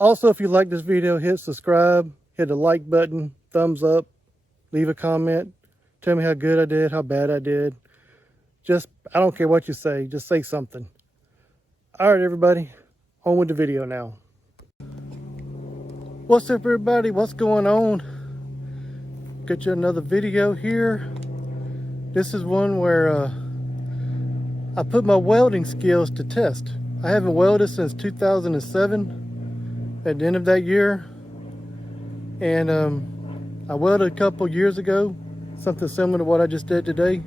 Also, if you like this video, hit subscribe, hit the like button, thumbs up, leave a comment. Tell me how good I did, how bad I did. I don't care what you say, just say something. All right, everybody, on with the video now. What's up, everybody? What's going on? Got you another video here. This is one where I put my welding skills to test. I haven't welded since 2007, at the end of that year. And I welded a couple years ago, something similar to what I just did today.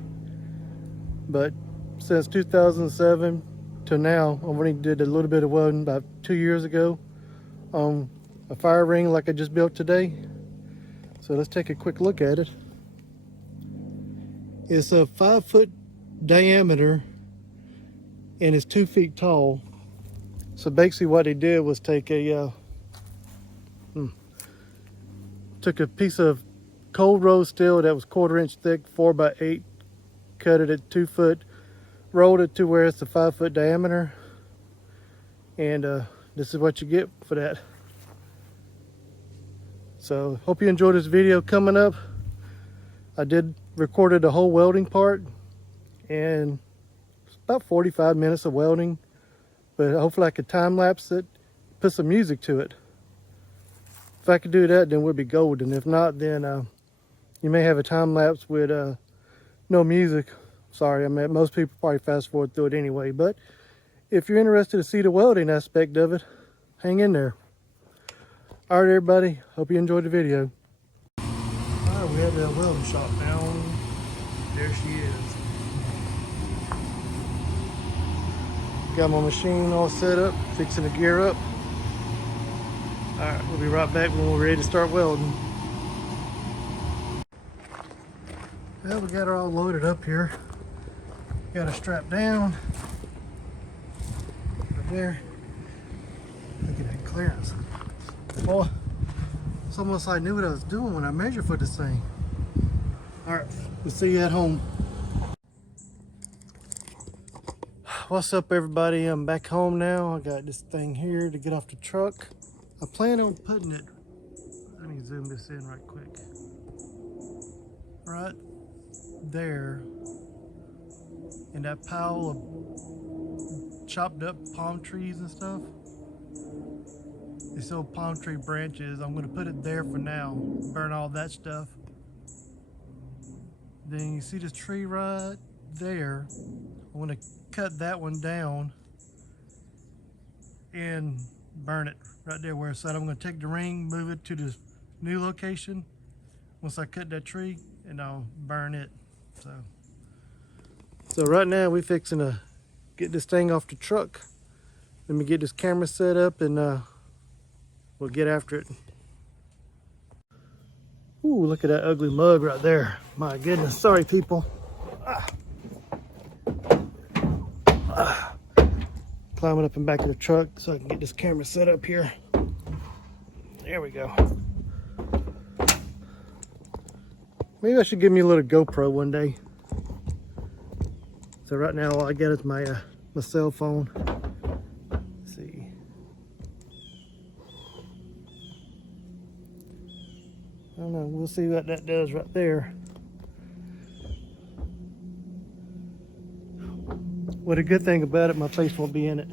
But since 2007 to now, I only did a little bit of welding about 2 years ago on a fire ring like I just built today. So let's take a quick look at it. It's a 5-foot diameter and it's 2 feet tall. So basically what they did was took a piece of cold rolled steel that was 1/4 inch thick, 4x8, cut it at 2 foot, rolled it to where it's a 5-foot diameter, and this is what you get for that. So hope you enjoyed this video. Coming up, I recorded the whole welding part, and it's about 45 minutes of welding, but hopefully I could time lapse it, put some music to it. If I could do that, then we'll be golden. If not, then you may have a time lapse with no music. Sorry, I mean, most people probably fast forward through it anyway, but if you're interested to see the welding aspect of it, hang in there. All right, everybody, hope you enjoyed the video. All right, we have the welding shop now. There she is. Got my machine all set up, fixing to gear up. All right, we'll be right back when we're ready to start welding. Well, we got her all loaded up here. Got her strapped down. Right there. Look at that clearance. Boy, it's almost like I knew what I was doing when I measured for this thing. All right, we'll see you at home. What's up, everybody? I'm back home now. I got this thing here to get off the truck. I plan on putting it, let me zoom this in right quick. Right there in that pile of chopped up palm trees and stuff. These old palm tree branches, I'm gonna put it there for now, burn all that stuff. Then you see this tree right there. I want to cut that one down and burn it right there where it's at. I'm going to take the ring, move it to this new location once I cut that tree, and I'll burn it. So right now we're fixing to get this thing off the truck. Let me get this camera set up and we'll get after it. Ooh, look at that ugly mug right there. My goodness, sorry people. Climbing up and back of the truck so I can get this camera set up here. There we go. Maybe I should give me a little GoPro one day. So right now all I got is my cell phone. Let's see. I don't know, we'll see what that does right there. What a good thing about it, my face won't be in it.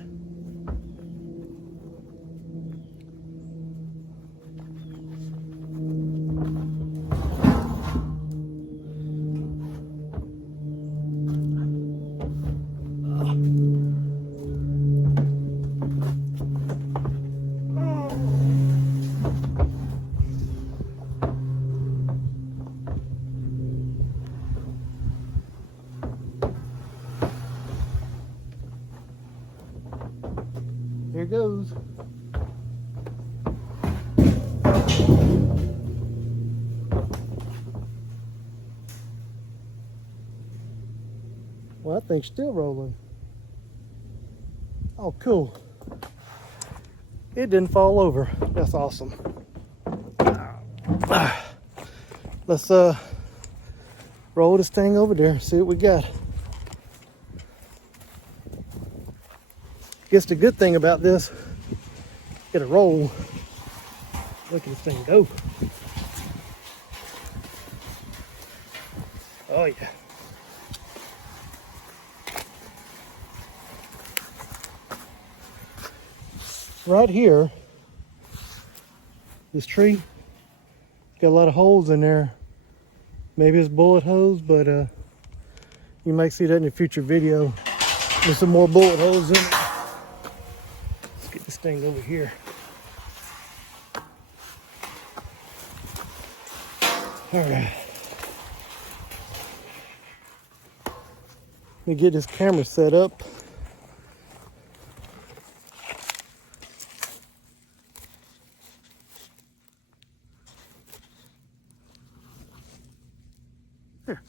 Here goes. Well, that thing's still rolling. Oh, cool. It didn't fall over. That's awesome. Let's roll this thing over there and see what we got. Guess the good thing about this Get a roll. Look at this thing go. Oh yeah. Right here, this tree got a lot of holes in there. Maybe it's bullet holes, but you might see that in a future video. There's some more bullet holes in it. Let's get this thing over here. All right. Let me get this camera set up. Here.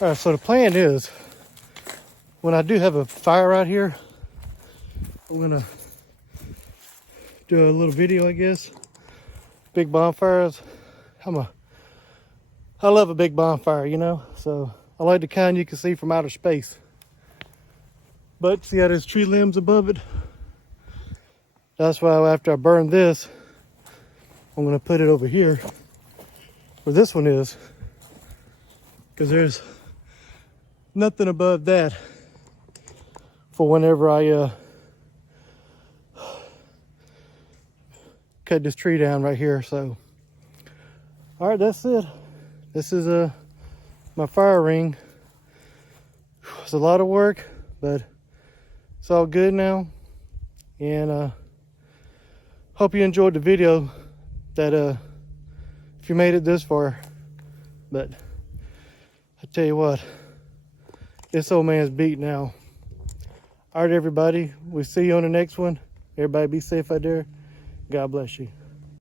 All right, so the plan is, when I do have a fire out here, I'm gonna do a little video, I guess. Big bonfires. I love a big bonfire, you know? So I like the kind you can see from outer space. But see how there's tree limbs above it? That's why after I burn this, I'm gonna put it over here where this one is, because there's nothing above that for whenever I cut this tree down right here. So all right, that's it. This is my fire ring. It's a lot of work, but it's all good now. And hope you enjoyed the video. That if you made it this far. But I tell you what, this old man's beat now. All right, everybody. We'll see you on the next one. Everybody be safe out there. God bless you.